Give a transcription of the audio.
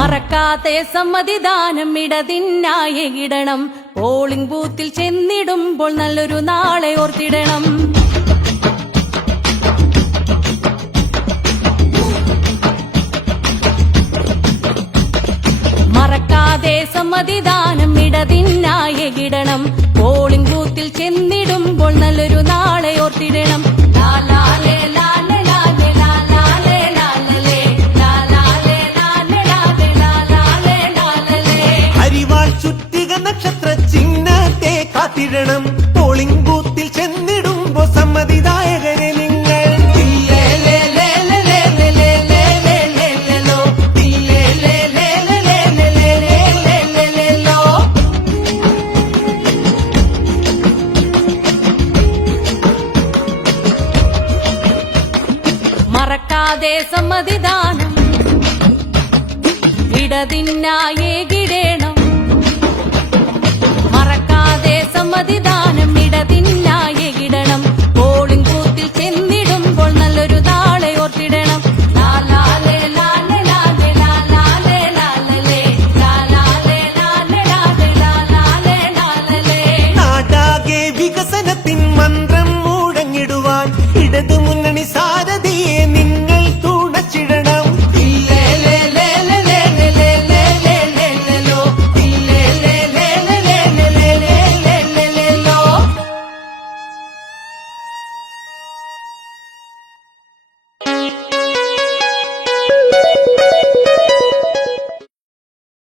മറക്കാതെ സമ്മതിദാനം ഇടതിനായി ഇടണം. പോളിംഗ് ബൂത്തിൽ ചെന്നിടുമ്പോൾ നല്ലൊരു നാളെ ഓർത്തിടണം. മറക്കാതെ സമ്മതിദാനം ഇടതിനായി ഇടണം. പോളിംഗ് ബൂത്തിൽ ചെന്നിടുമ്പോൾ നല്ലൊരു നാളെ ഓർത്തിടണം. ലാലാലേ ലാലേ ലാലേ ലാലാലേ ലാലേ ലാലാലേ ലാലേ ലാലേ ലാലാലേ ലാലേ. അരിവാൾ ചുറ്റിക നക്ഷത്ര ചിഹ്നത്തെ കാത്തിടണം. പോളിംഗ് ബൂത്തിൽ ചെന്നിടുമ്പോ സമ്മതിദായകരെ നിങ്ങൾ മറക്കാതെ സമ്മതിദാനം ഇടതിനായി ഇടണം. മറക്കാതെ സമ്മതിദാനം ഇടതിനായി